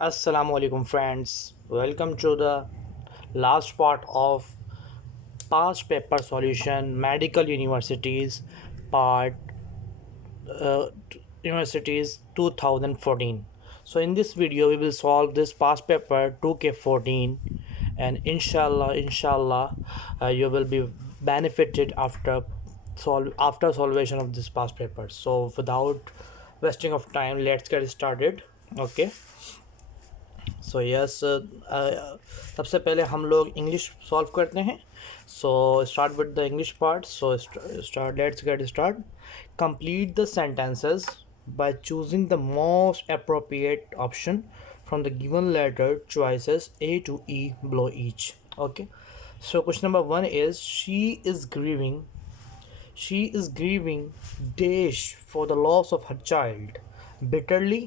Assalamu alaikum friends, welcome to the last part of past paper solution medical universities part uh, universities 2014. So in this video we will solve this past paper 2K14, and inshallah you will be benefited after solvation of this past paper. So without wasting of time, let's get started. Okay. So yes सबसे पहले हम लोग English solve करते हैं. So start with the English part. So start let's get start. Complete the sentences by choosing the most appropriate option from the given letter choices A to E below each. Okay, so question number 1 is she is grieving dash for the loss of her child, bitterly,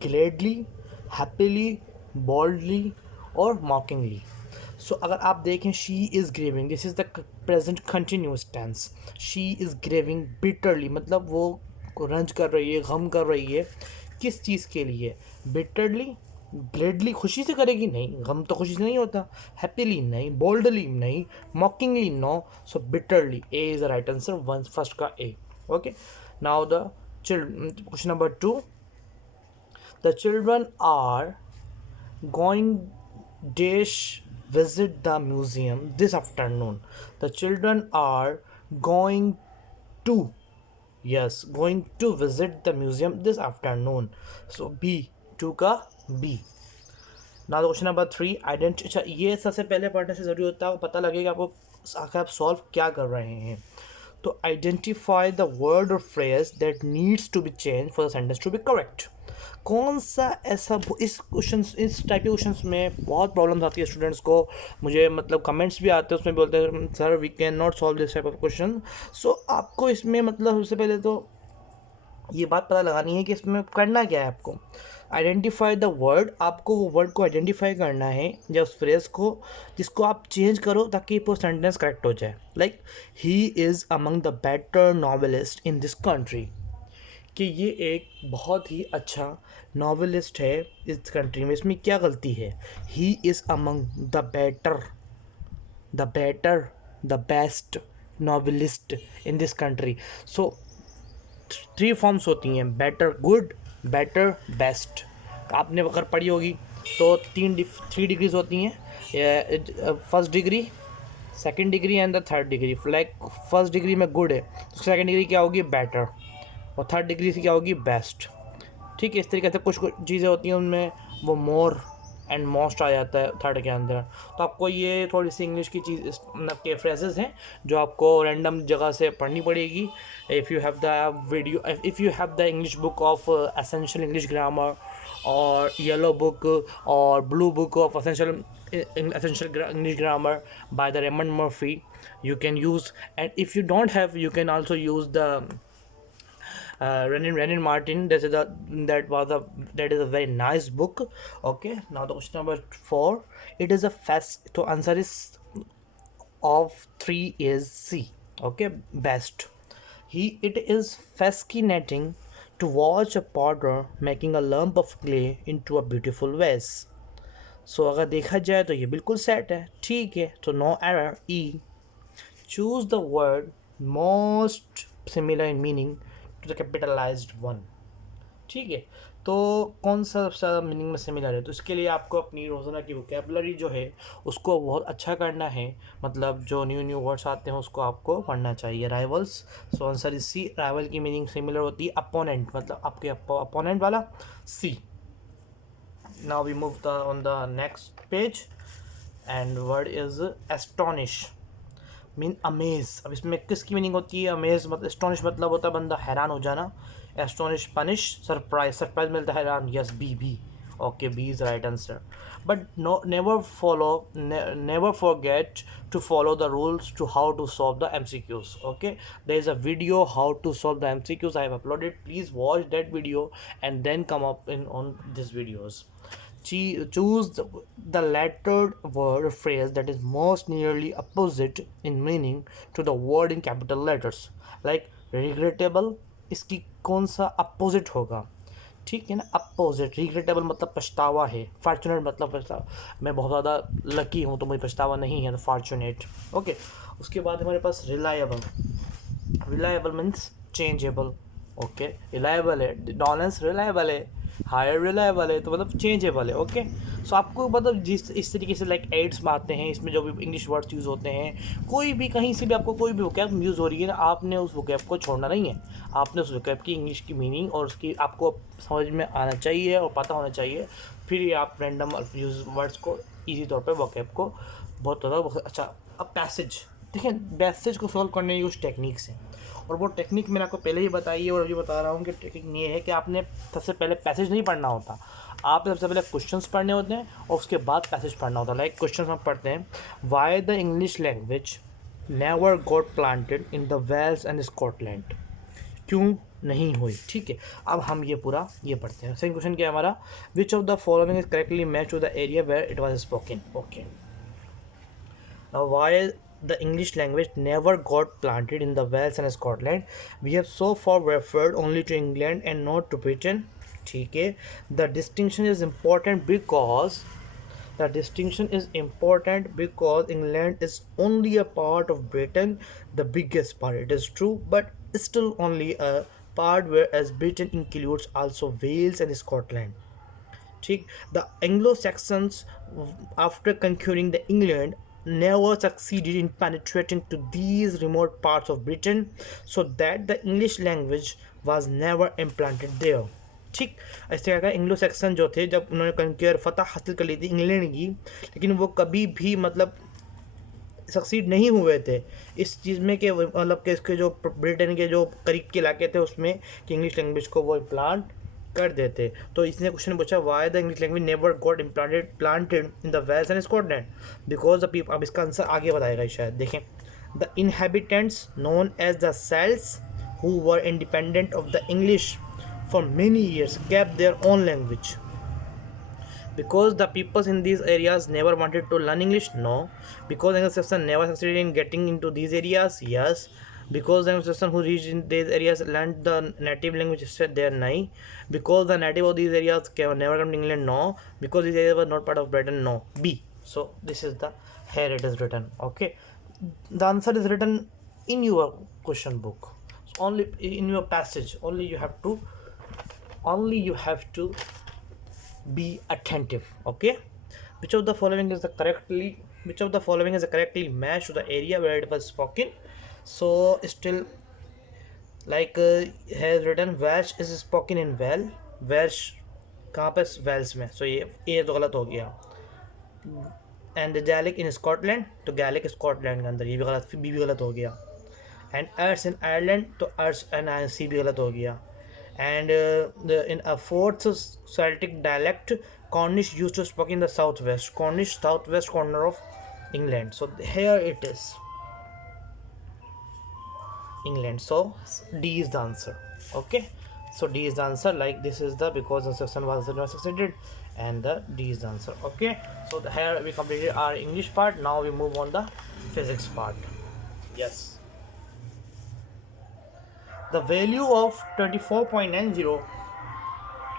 gladly, happily, boldly or mockingly. So अगर आप देखें she is grieving, this is the present continuous tense. she is grieving bitterly मतलब वो रंज कर रही है, गम कर रही है. किस चीज़ के लिए? bitterly, gladly खुशी से करेगी नहीं, गम तो खुशी से नहीं होता. happily नहीं, boldly नहीं, mockingly no. So bitterly A is the right answer. First का A. Okay, now the question number 2. The children are going dash visit the museum this afternoon. The children are going to going to visit the museum this afternoon. So B, 2 का B. Now the question number 3. अच्छा, ये सबसे पहले पढ़ने से ज़रूरी होता है, पता लगेगा आपको आखिर आप सॉल्व क्या कर रहे हैं. तो आइडेंटिफाई द वर्ड और phrase that needs to be change for the sentence to be correct. कौन सा ऐसा इस टाइप के क्वेश्चंस में बहुत प्रॉब्लम्स आती है स्टूडेंट्स को. मुझे मतलब कमेंट्स भी आते हैं, उसमें बोलते हैं sir we can not solve this type of question. So आपको इसमें मतलब सबसे पहले तो ये बात पता लगानी है कि इसमें करना क्या है. आपको आइडेंटिफाई द वर्ड, आपको वो वर्ड को आइडेंटिफाई करना है या उस फ्रेज को जिसको आप चेंज करो ताकि वो सेंटेंस करेक्ट हो जाए. Like he is among the better novelist in this country, कि ये एक बहुत ही अच्छा नॉवेलिस्ट है इस कंट्री में. इसमें क्या गलती है? He is among the best novelist in this country. So 3 forms होती हैं, बेटर गुड, बेटर बेस्ट. आपने अगर पढ़ी होगी तो 3 डिग्रीज होती हैं, first degree, second degree and the third degree. Like first degree में गुड है तो सेकंड डिग्री क्या होगी? बेटर, और थर्ड डिग्री से क्या होगी? बेस्ट. ठीक है, इस तरीके से कुछ चीज़ें होती हैं उनमें वो मोर एंड मोस्ट आ जाता है थर्ड के अंदर. तो आपको ये थोड़ी सी इंग्लिश की चीज़ के फ्रेजेस हैं जो आपको रैंडम जगह से पढ़नी पड़ेगी. If you have the English book of essential English grammar और येलो बुक और blue book of essential English grammar by the Raymond Murphy, you can use. And if you don't have, you can also use the Renin Martin. That is a very nice book. Okay, now the question number 4. It is a so answer is of 3 is C. Okay, best. It is fascinating to watch a potter making a lump of clay into a beautiful vase. सो अगर देखा जाए तो ये बिल्कुल set है. ठीक है, तो no error. E, choose the word most similar in meaning to the capitalised one. ठीक है, तो कौन सा सबसे ज़्यादा मीनिंग में सिमिलर है? तो इसके लिए आपको अपनी रोज़ाना की वोकैबुलरी जो है उसको बहुत अच्छा करना है. मतलब जो न्यू वर्ड्स आते हैं उसको आपको पढ़ना चाहिए. Rivals, so answer is C. Rival की मीनिंग सिमिलर होती है अपोनेंट, मतलब आपके अपोनेंट वाला. सी. Now we move on the next page and word is astonish, mean amaze. अब इसमें किसकी मीनिंग होती है? अमेज मतलब astonish मतलब होता है बंदा हैरान हो जाना. astonish, punish, सरप्राइज मिलता है हैरान. Yes, B. Okay, B is the right answer. But never forget to follow the rules to how to solve the MCQs. Okay, there is a video how to solve the MCQs I have uploaded. Please watch that video and then come up on these videos. Choose the lettered word or phrase that is most nearly opposite in meaning to the word in capital letters. Like regrettable, इसकी कौन सा opposite होगा? ठीक है ना। Opposite, regrettable मतलब पछतावा है, फॉर्चुनेट मतलब पछतावा, मैं बहुत ज़्यादा लकी हूँ तो मुझे पछतावा नहीं है, तो फॉर्चुनेट। ओके, उसके बाद हमारे पास reliable. Reliable means changeable. Okay, reliable है, डॉलेंस रिलायबल है, हायर रिलायबल है, तो मतलब चेंजेबल है। ओके, सो आपको मतलब जिस इस तरीके से लाइक एड्स में आते हैं, इसमें जो भी इंग्लिश वर्ड्स यूज़ होते हैं, कोई भी कहीं से भी आपको कोई भी वोकैब यूज़ हो रही है ना, आपने उस वोकैब को छोड़ना नहीं है, आपने उस वोकैब की इंग्लिश की मीनिंग और उसकी आपको समझ में आना चाहिए और पता होना चाहिए, फिर आप रैंडम यूज वर्ड्स को ईजी तौर पर वोकैब को बहुत ज़्यादा अच्छा। अब पैसेज देखिए, पैसेज को सॉल्व करने की कुछ टेक्निक्स हैं, और वो टेक्निक मैंने आपको पहले ही बताई है और अभी बता रहा हूँ कि टेक्निक ये है कि आपने सबसे पहले पैसेज नहीं पढ़ना होता, आपने सबसे पहले क्वेश्चंस पढ़ने होते हैं और उसके बाद पैसेज पढ़ना होता है। लाइक क्वेश्चंस हम पढ़ते हैं, why the English language never got planted in the Wales and Scotland, क्यों नहीं हुई। ठीक है, अब हम ये पूरा ये पढ़ते हैं। सेकंड क्वेश्चन क्या है हमारा, which of the following is correctly match to the area where it was spoken. Okay, now why the English language never got planted in the Wales and Scotland? We have so far referred only to England and not to Britain. ठीक है, the distinction is important because England is only a part of Britain, the biggest part. It is true, but still only a part, whereas Britain includes also Wales and Scotland. ठीक, the Anglo-Saxons, after conquering the England, never succeeded in penetrating to these remote parts of Britain, so that the English language was never implanted there. ठीक, ऐसे क्या इंग्लो Saxon जो थे, जब उन्होंने conquer फतह हासिल कर ली थी इंग्लैंड की, लेकिन वो कभी भी मतलब सक्सीड नहीं हुए थे इस चीज़ में कि मतलब कि इसके जो ब्रिटेन के जो करीब के इलाके थे उसमें कि इंग्लिश लैंग्वेज को वो इम्प्लांट कर देते। तो इसने क्वेश्चन पूछा, why the English language never got planted in the Wales and Scotland, because the people. अब इसका आंसर आगे बताएगा शायद, देखें, the inhabitants known as the Celts who were independent of the English for many years kept their own language. Because the peoples in these areas never wanted to learn English? No. Because Anglo-Saxons never succeeded in getting into these areas? Yes. Because the Anglo-Saxons who reached in these areas learned the native language instead? There, no. Because the native of these areas never come to England? No. Because these areas were not part of Britain? No. B. So this is the, here it is written. Okay, the answer is written in your question book, so only in your passage, only you have to be attentive. Okay, which of the following is correctly matched to the area where it was spoken? So still like has written Welsh is spoken in Welsh कहाँ पे Wales में, सो ये तो गलत हो गया। And gallic in Scotland, तो gallic Scotland के अंदर, ये भी गलत, बी भी गलत हो गया। एंड अर्स इन आयरलैंड, तो अर्स एंड सी भी गलत हो गया। And in a fourth Celtic dialect, Cornish used to speak in the southwest corner of England. So here it is, England. So D is the answer. Okay, so D is the answer. Like this is the, because the section was not succeeded, and the D is the answer. Okay, so here we completed our English part. Now we move on the physics part. Yes. The value of 24.90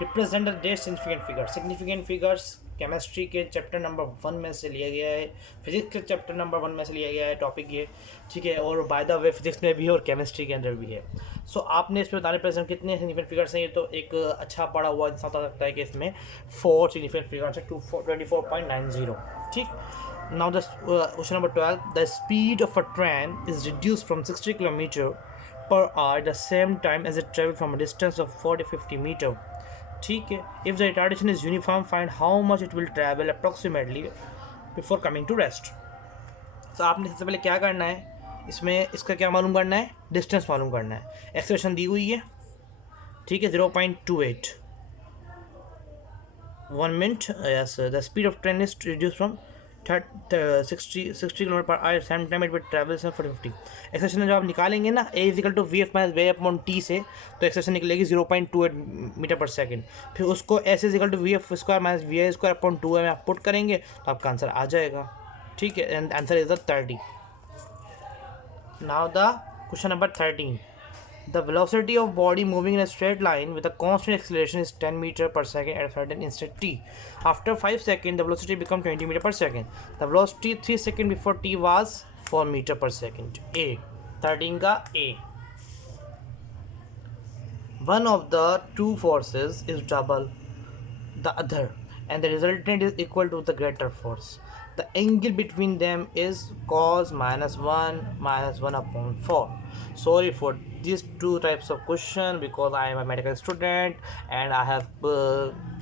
represent a dash significant figure. Significant figures chemistry के chapter number 1 में से लिया गया है, physics के chapter number 1 में से लिया गया है टॉपिक ये, ठीक है। और बाय द वे फिजिक्स में भी है और केमिस्ट्री के अंदर भी है। सो आपने इसमें बताने प्रेजेंट कितने सिग्निफिकेंट फिगर्स हैं, ये तो एक अच्छा पढ़ा हुआ इंसान बता सकता है कि इसमें 4 सिग्निफिकेंट फिगर्स है, 24.90। ठीक, now the question number 12, the speed of a train is reduced from 60 kilometre per hour at the same time as it travels from a distance of 40-50 meter. ठीक है, if the retardation is uniform, find how much it will travel approximately before coming to rest. तो आपने सबसे पहले क्या करना है, इसमें इसका क्या मालूम करना है, डिस्टेंस मालूम करना है। एक्सेलरेशन दी हुई है, ठीक है, 0.28 1 minute. Yes, the speed of train is reduced from 60 km per hour, same time it will travel 40-50. Acceleration जब आप निकालेंगे ना, a = vf - v/t से, तो एक्सेलरेशन निकलेगी 0.28 मीटर पर सेकेंड। फिर उसको s = vf² - vi² में आप पुट करेंगे तो आपका आंसर आ जाएगा। ठीक है, and answer is the 30। Now the question number 13, The velocity of body moving in a straight line with a constant acceleration is 10 meter per second at a certain instant t. After 5 seconds, the velocity becomes 20 meter per second. The velocity 3 seconds before t was 4 meter per second. A. 13 का A. One of the two forces is double the other and the resultant is equal to the greater force. The angle between them is cos -1 upon 4. Sorry for these two types of question because I am a medical student and I have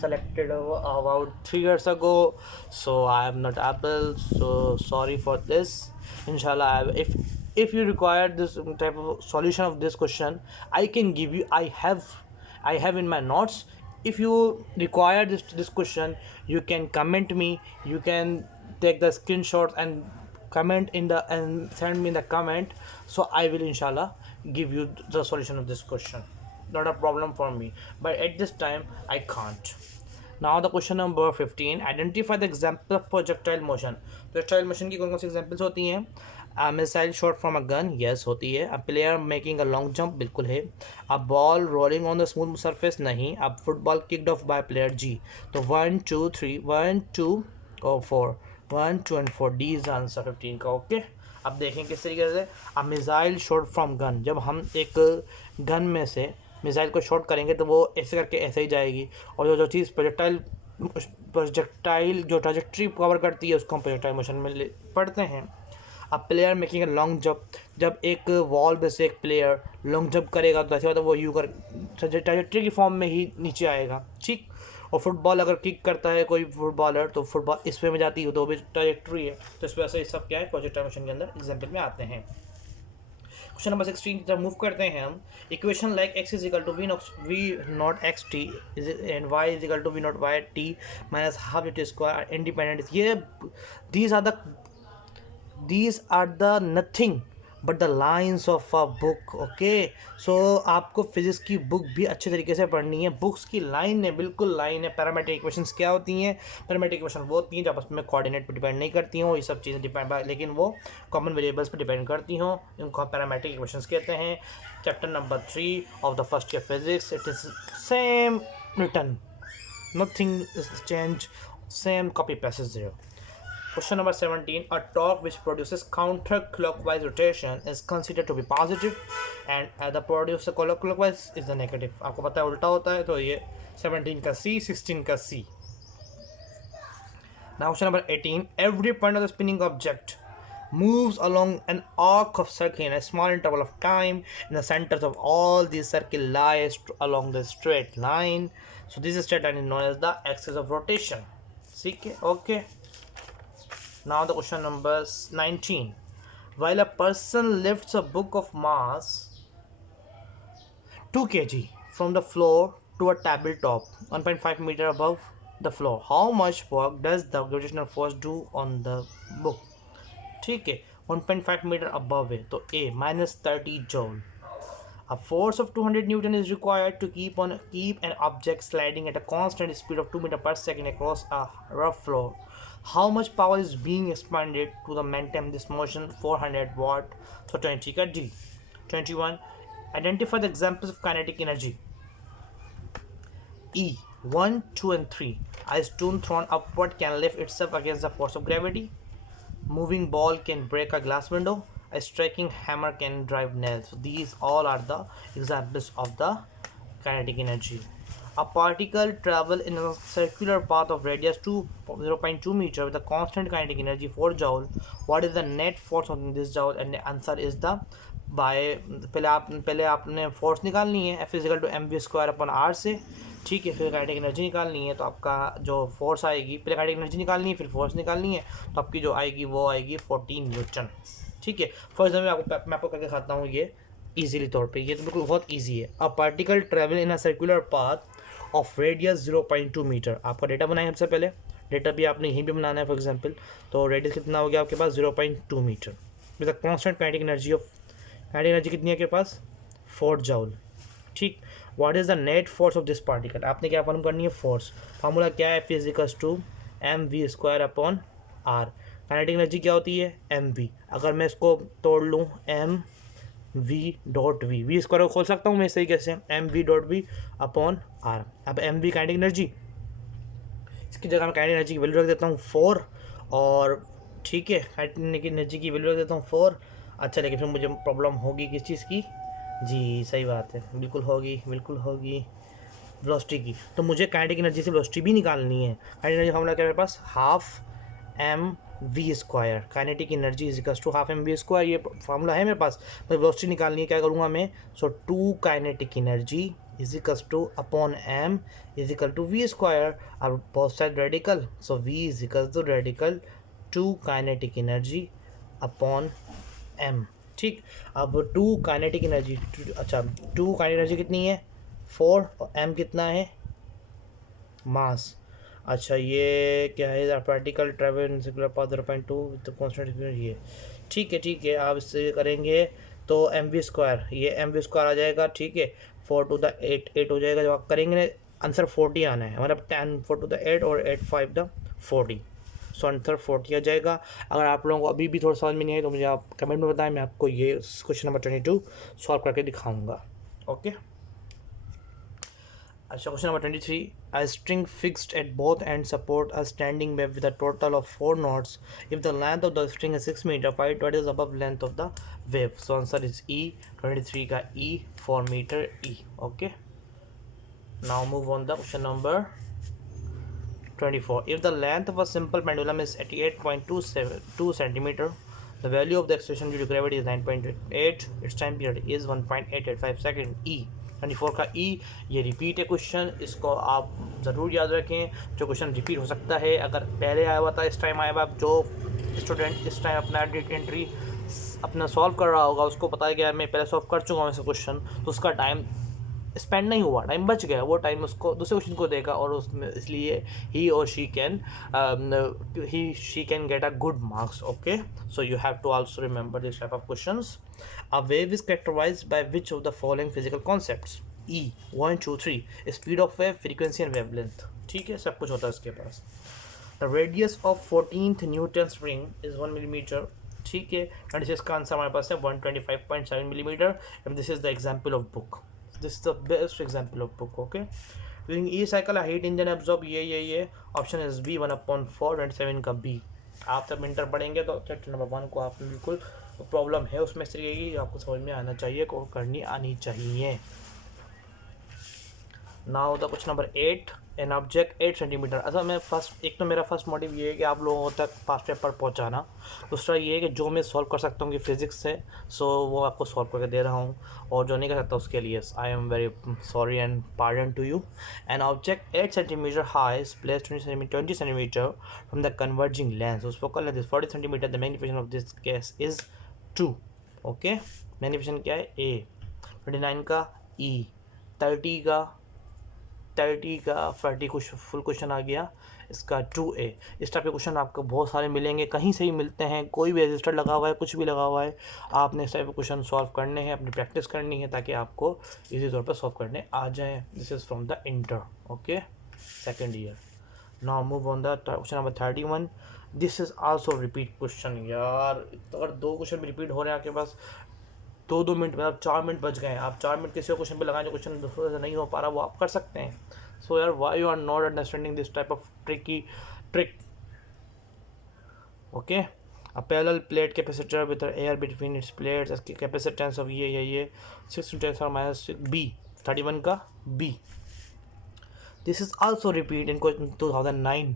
selected about 3 years ago, so I am not able, so sorry for this. Inshallah, if you require this type of solution of this question, I can give you. I have in my notes. If you require this question, you can comment me, you can take the screenshot and comment in the and send me in the comment, so I will inshallah give you the solution of this question. Not a problem for me, but at this time I can't. Now the question number 15, identify the example of projectile motion. Projectile motion की कौन कौन सी examples होती हैं? A missile shot from a gun, yes होती है. A player making a long jump, बिल्कुल है. A ball rolling on the smooth surface, नहीं. A football kicked off by player G. तो 1 2 3 1 2 और 4 1 2 and 4 D is the answer 15 का. Okay, अब देखें किस तरीके से. A missile shot from gun, जब हम एक गन में से मिसाइल को शॉट करेंगे तो वो ऐसे करके ऐसे ही जाएगी, और जो चीज़ प्रोजेक्टाइल जो ट्रैजेक्टरी कवर करती है उसको हम प्रोजेक्टाइल मोशन में पढ़ते हैं. अब player making a long jump, जब एक वॉल में से एक प्लेयर लॉन्ग जंप करेगा तो ऐसे होता है वो यू कर ट्रैजेक्टरी की फॉर्म में ही नीचे आएगा. ठीक, और फुटबॉल अगर किक करता है कोई फुटबॉलर तो फुटबॉल इस वे में जाती है तो वो भी ट्रैजेक्टरी है. तो इस वजह से सब क्या है प्रोजेक्टाइल मोशन के अंदर एग्जाम्पल में आते हैं. क्वेश्चन नंबर 16 की तरफ मूव करते हैं हम. Equation like x is equal to v naught x t and y is equal to v naught y t minus half t square independent. ये these are the nothing but the lines of a book. Okay, so आपको physics की book भी अच्छे तरीके से पढ़नी है. Books की लाइन है, बिल्कुल लाइन है. पैरामेट्रिक इक्वेशंस क्या होती हैं? पैरामेट्रिक इक्वेशन वो होती हैं जो आपस में कोऑर्डिनेट पर डिपेंड नहीं करती हों, ये सब चीज़ें डिपेंड, लेकिन वो कॉमन वेरिएबल्स पर डिपेंड करती हों, इनको पैरामेट्रिक इक्वेशंस कहते हैं. Chapter number 3 of the first year physics. It is same written, nothing is changed, same copy passes there. Question number 17, a torque which produces counterclockwise rotation is considered to be positive and the producer clockwise is the negative. आपको पता है उल्टा होता है, तो ये 17 का C, 16 का C. Now question number 18, every point of the spinning object moves along an arc of circle in a small interval of time, and the centers of all these circles lie along the straight line. So this straight line is known as the axis of rotation. Okay. Now the question number 19. While a person lifts a book of mass 2 kg from the floor to a tabletop 1.5 meter above the floor, how much work does the gravitational force do on the book? ठीक है, 1.5 meter above है तो A minus 30 joule. A force of 200 Newton is required to keep an object sliding at a constant speed of 2 meter per second across a rough floor. How much power is being expended to maintain this motion? 400 watt. So 20 का D. 21. Identify the examples of kinetic energy. E. 1, 2 and 3. A stone thrown upward can lift itself against the force of gravity. Moving ball can break a glass window. A striking hammer can drive nails. So these all are the examples of the kinetic energy. A particle travel in a circular path of radius 0.2 meter with a constant kinetic energy 4 joule. What is the net force on this joule? And the answer is the पहले आपने force निकालनी है F is equal to mv square upon r से. ठीक है, फिर kinetic energy निकालनी है, तो आपका जो फोर्स आएगी, पहले काइनेटिक एनर्जी निकालनी है फिर फोर्स निकालनी है, तो आपकी जो आएगी वो आएगी 14 न्यूटन. ठीक है, फॉर एग्जाम्पल मैं आपको करके खाता हूँ ये इजीली तौर पे. ये तो बिल्कुल बहुत इजी है. A particle travel in a circular path of radius 0.2 metre. आपका डेटा बनाए सबसे पहले, डेटा भी आपने यहीं भी बनाना है. फॉर एग्जांपल तो रेडियस कितना हो गया आपके पास 0.2 metre with a constant kinetic energy of, kinetic energy कितनी है आपके पास 4 जूल. ठीक, what is the net force of this particle? आपने क्या फॉर्म करनी है फोर्स. फार्मूला क्या है F is equals to mv square upon r. Kinetic energy क्या होती है mv. अगर मैं इसको तोड़ लूँ m v dot v, v square को खोल सकता हूँ मैं इस तरीके से, m v dot v upon r. अब एम वी काइनेटिक एनर्जी, इसकी जगह मैं काइनेटिक एनर्जी की वैल्यू रख देता हूँ 4, और ठीक है काइनेटिक एनर्जी की वैल्यू रख देता हूँ 4। अच्छा, लेकिन फिर मुझे प्रॉब्लम होगी किस चीज़ की, जी सही बात है, बिल्कुल होगी, बिल्कुल होगी, वेलोसिटी की। तो मुझे काइनेटिक एनर्जी से वेलोसिटी भी निकालनी है। काइनेटिक एनर्जी फॉर्मूला क्या है मेरे पास, half m v square, kinetic energy is equals to half m v square, ये फार्मूला है मेरे पास। तो वेलोसिटी निकालनी है, क्या करूँगा मैं, so 2 kinetic energy is equals to upon M is equal to V square. अब both side radical, so V is equal to radical 2 kinetic energy upon M. ठीक, अब 2 काइनेटिक एनर्जी, अच्छा 2 काइनेटिक एनर्जी कितनी है 4, और एम कितना है मास। अच्छा ये क्या है, particle travel secular path 0.2 with constant, ये ठीक है, ठीक है, आप इससे करेंगे तो एम वी स्क्वायर, ये एम वी स्क्वायर आ जाएगा, ठीक है, 4 टू द 8, 8 हो जाएगा, जब आप करेंगे आंसर 40 आना है, मतलब 10 4 टू द 8 और 8 5 द 40, सो आंसर 40 आ जाएगा। अगर आप लोगों को अभी भी थोड़ा समझ में नहीं है तो मुझे आप कमेंट में बताएं, मैं आपको ये क्वेश्चन नंबर 22 सॉल्व करके दिखाऊंगा। ओके, अच्छा question number 23, a string fixed at both ends support a standing wave with a total of 4 knots. If the length of the string is 6 meter, find what is above length of the wave. So answer is E, 23 का E, 4 meter E. Okay, now move on the question number 24. If the length of a simple pendulum is 88.2 centimeter, the value of the acceleration due to gravity is 9.8, its time period is 1.885 second. E 24 का ई, ये repeat है question, इसको आप ज़रूर याद रखें। जो question repeat हो सकता है, अगर पहले आया हुआ था इस टाइम आया हुआ, जो स्टूडेंट इस टाइम अपना एंट्री अपना सॉल्व कर रहा होगा उसको पता है कि यार मैं पहले सॉल्व कर चुका हूँ ऐसे क्वेश्चन, तो उसका टाइम स्पेंड नहीं हुआ, टाइम बच गया, वो टाइम उसको दूसरे क्वेश्चन को देगा, और उसमें इसलिए ही और she can get a good marks. Okay, so you have to also remember this type of questions. A wave is characterised by which of the following physical concepts. E 1 2 3, speed of wave, frequency and wavelength, ठीक है, सब कुछ होता है इसके पास। The radius of 14th newton spring is 1 millimetre, ठीक है, एंड इसका आंसर हमारे पास है 125.7 millimetre, and this is the example of book, this is the best example of book. Okay, during e cycle a heat engine absorb ये option is B 1/4 27 का B. आप जब इंटर पढ़ेंगे तो चैप्टर नंबर 1 को आप बिल्कुल प्रॉब्लम है उसमें इस तरीके की, आपको समझ में आना चाहिए, को करनी आनी चाहिए। Now the question number 8, N object 8 centimetre. अच्छा मैं फर्स्ट, एक तो मेरा फर्स्ट मोटिव ये है कि आप लोगों तक पास्ट पेपर पहुंचाना, दूसरा ये है कि जो मैं सॉल्व कर सकता हूँ कि फिजिक्स से, सो वो आपको सॉल्व करके दे रहा हूँ, और जो नहीं कर सकता उसके लिए I am very sorry and pardon to you. An object 8 centimetre high is place 20 centimetre from the converging lens, उस focal length is 40 centimetre, the magnification of this case is 2। Okay, magnification क्या है ए, 29 का ई, 30 का 40 कुछ full question आ गया इसका 2A। इस type के क्वेश्चन आपको बहुत सारे मिलेंगे, कहीं से ही मिलते हैं, कोई भी रजिस्टर लगा हुआ है, कुछ भी लगा हुआ है, आपने इस टाइप के क्वेश्चन सॉल्व करने हैं, अपनी प्रैक्टिस करनी है ताकि आपको इसी तौर पर सॉल्व करने आ जाए। This is from the inter, okay, second year. Now move on the question number 31। This is also repeat question. यार अगर 2 क्वेश्चन भी रिपीट हो रहे हैं आपके पास, 2 मिनट मतलब 4 मिनट बच गए, आप 4 मिनट किसी क्वेश्चन पे लगाएं जो क्वेश्चन दूसरे से नहीं हो पा रहा, वो आप कर सकते हैं। सो यार why you are not understanding this type of trick. Okay, a parallel plate capacitor with air between its plates, इसकी कैपेसिटेंस ऑफ ये 6 × 10⁻⁶ बी, 31 का B. This is also repeat in 2009।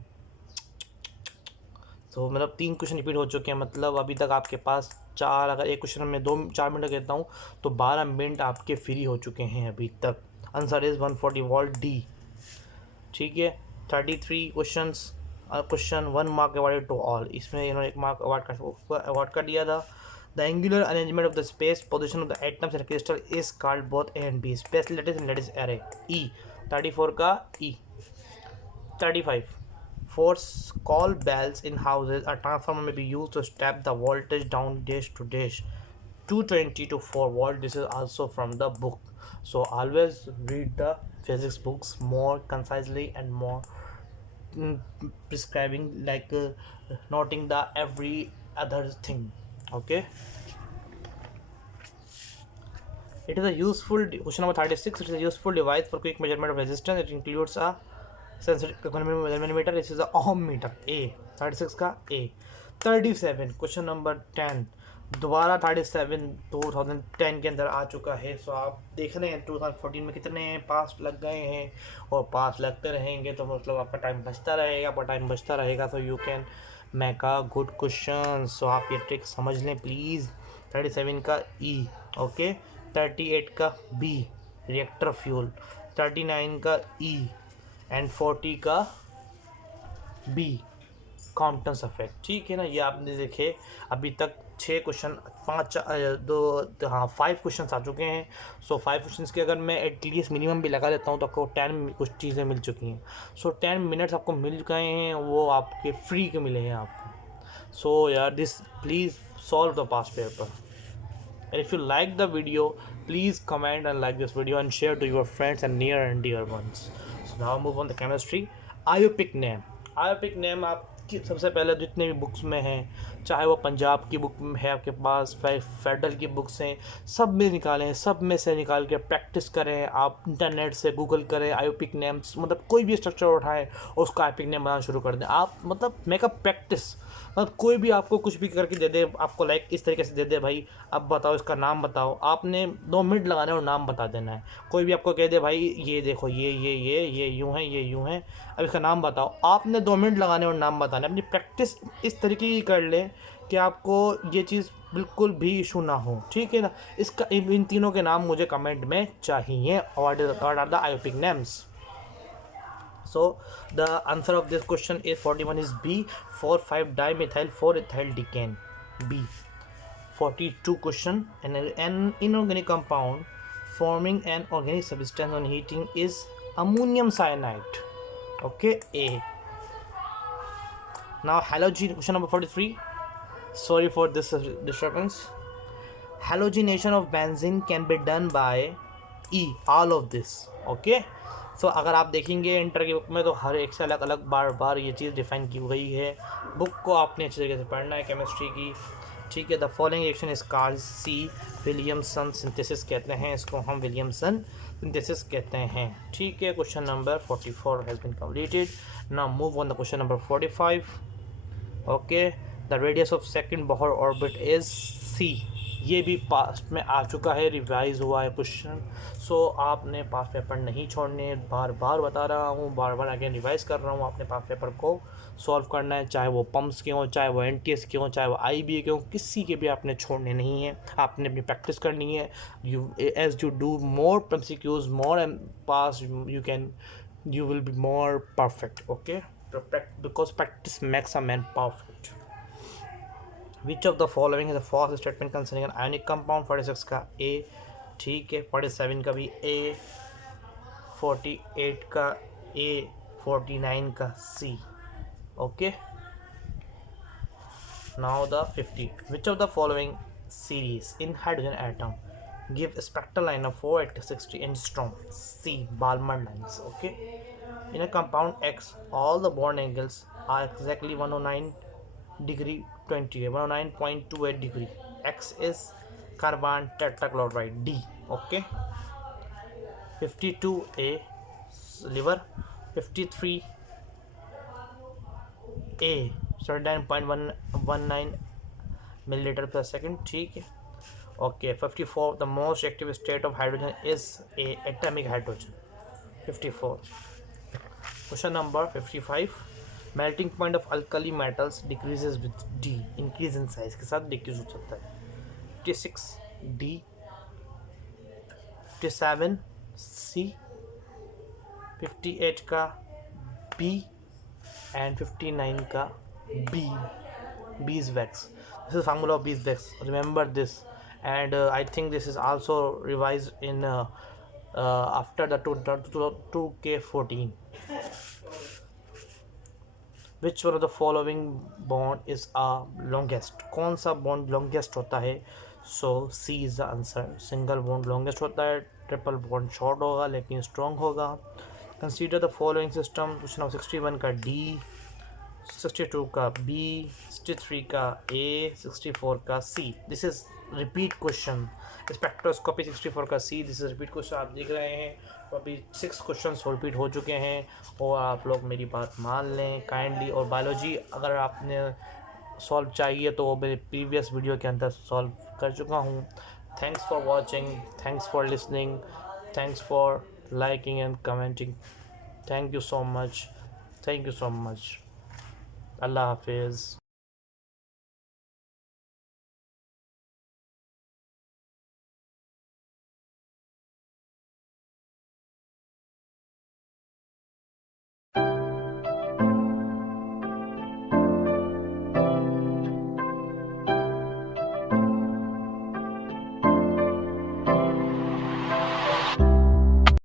तो मतलब 3 क्वेश्चन रिपीट हो चुके हैं, मतलब अभी तक आपके पास 4, अगर एक क्वेश्चन में 4 मिनट कहता हूँ तो 12 मिनट आपके फ्री हो चुके हैं अभी तक। आंसर इज़ 140 वोल्ट डी, ठीक है। 33 questions, question 1 mark awarded to all, इसमें इन्होंने 1 मार्क अवार्ड कर दिया था। The angular arrangement of the space position of the atoms in crystal is called both A and B, space lattice and lattice array. E 34 का ई। 35, for call bells in houses, a transformer may be used to step the voltage down dash to dash 220 to 4 volt. This is also from the book. So always read the physics books more concisely and more prescribing, like noting the every other thing. Okay. It is a useful, question number 36, it is a useful device for quick measurement of resistance. It includes a sensitive manometer. This is a ohm meter. A 36 का A. 37 question number 10 दोबारा 37 2010 के अंदर आ चुका है. सो आप देख रहे हैं 2014 में कितने पास लग गए हैं और पास लगते रहेंगे, तो मतलब आपका टाइम बचता रहेगा. So you can make a good question. So आप ये ट्रिक समझ लें प्लीज़. 37 का E. ओके. 38 का B रिएक्टर फ्यूल. 39 का E एंड 40 का B कॉम्पटेंस इफेक्ट. ठीक है ना. ये आपने देखे अभी तक 6 क्वेश्चन 5 क्वेश्चन आ चुके हैं. सो 5 क्वेश्चन के अगर मैं एटलीस्ट मिनिमम भी लगा देता हूँ तो आपको 10 कुछ चीज़ें मिल चुकी हैं. सो 10 मिनट्स आपको मिल गए हैं, वो आपके फ्री के मिले हैं आपको. सो यार this please solve the past paper. And if you like the video, please comment and like this video and share to your friends and near and dear ones. So now move on the chemistry. Iopic name. Iopic name आपकी सबसे पहले जितने भी books में हैं, चाहे वो पंजाब की बुक में है आपके पास, फेडरल की बुक्स हैं, सब में निकालें, सब में से निकाल के प्रैक्टिस करें. आप इंटरनेट से गूगल करें आयोपिक नेम्स, मतलब कोई भी स्ट्रक्चर उठाएं और उसका आयोपिक नेम बनाना शुरू कर दें. आप मतलब मेकअप प्रैक्टिस, मतलब कोई भी आपको कुछ भी करके दे दे, आपको लाइक इस तरीके से दे दे, भाई अब बताओ इसका नाम बताओ, आपने 2 मिनट लगाना है और नाम बता देना है. कोई भी आपको कह दे भाई ये देखो ये यूँ है, ये यूँ है, अब इसका नाम बताओ, आपने 2 मिनट लगाने और नाम बताना है. अपनी प्रैक्टिस इस तरीके की कर ले कि आपको ये चीज़ बिल्कुल भी इशू ना हो. ठीक है ना. इसका इन तीनों के नाम मुझे कमेंट में चाहिए. What are the IUPAC names? So the answer of this question is 41 is B 4,5-dimethyl 4-ethyl decane. B. 42 question, an inorganic compound forming an organic substance on heating is ammonium cyanide. Okay. A. Now halogen, question number 43. Sorry for this disturbance. Halogenation of benzene can be done by E. All of this. Okay. सो अगर आप देखेंगे inter की book में तो हर एक से अलग अलग बार ये चीज़ डिफाइन की गई है. बुक को आपने अच्छे तरीके से पढ़ना है केमिस्ट्री की. ठीक है. The following reaction is called C Williamson synthesis कहते हैं इसको, हम विलियमसन सिंथेसिस कहते हैं. ठीक है. Question number 44 has been completed. Now move on the question number 45. Okay. The radius of second Bohr orbit is C. ये भी पास्ट में आ चुका है, रिवाइज हुआ है क्वेश्चन. सो आपने पास्ट पेपर नहीं छोड़ने, बार बार बता रहा हूँ, बार बार अगेन रिवाइज कर रहा हूँ. आपने पास्ट पेपर को सॉल्व करना है, चाहे वो पम्प्स के हों, चाहे वो NTS के हों, चाहे वो IBA के हों, किसी के भी आपने छोड़ने नहीं है. आपने अपनी प्रैक्टिस करनी है. As you do more MCQs more and pass you will be more perfect. Okay, because practice makes a man perfect. Which of the following is a false statement concerning an ionic compound? 46 का A. ठीक है. 47 का भी A. 48 का A. 49 का C. Okay. Now the 50. Which of the following series in hydrogen atom give a spectral line of 4 at 60 angstrom? C. Balmer lines. Okay. In a compound X, all the bond angles are exactly 109 degree 109.28 degree. X is carbon tetrachloride. D. Okay. 52A liver. 53A 79.119 milliliter per second. ठीक है. Okay. 54 the most active state of hydrogen is A. atomic hydrogen. 54. Question number 55. Melting point of alkali metals decreases with D. Increase in size के साथ decrease हो सकता है. 56 D. 57 C. 58 का B and 59 का B. beeswax. This is formula of beeswax. Remember this, and I think this is also revised in after the 2K14. Which one of the following bond is longest? कौन सा bond longest होता है? So C is the answer. Single bond longest होता है, triple bond short होगा लेकिन strong होगा. Consider the following system. Question number 61 का D. 62 का बी, 63 का ए, 64 का C. This is repeat question. Spectroscopy 64 का C, this is repeat question आप देख रहे हैं। तो अभी 6 क्वेश्चन रिपीट हो चुके हैं और आप लोग मेरी बात मान लें काइंडली। और बायोलॉजी अगर आपने सॉल्व चाहिए तो वो मेरे प्रीवियस वीडियो के अंदर सॉल्व कर चुका हूँ। Thanks for watching, thanks for listening, thanks for liking and commenting. Thank you so much. Thank you so much. Allah Hafiz.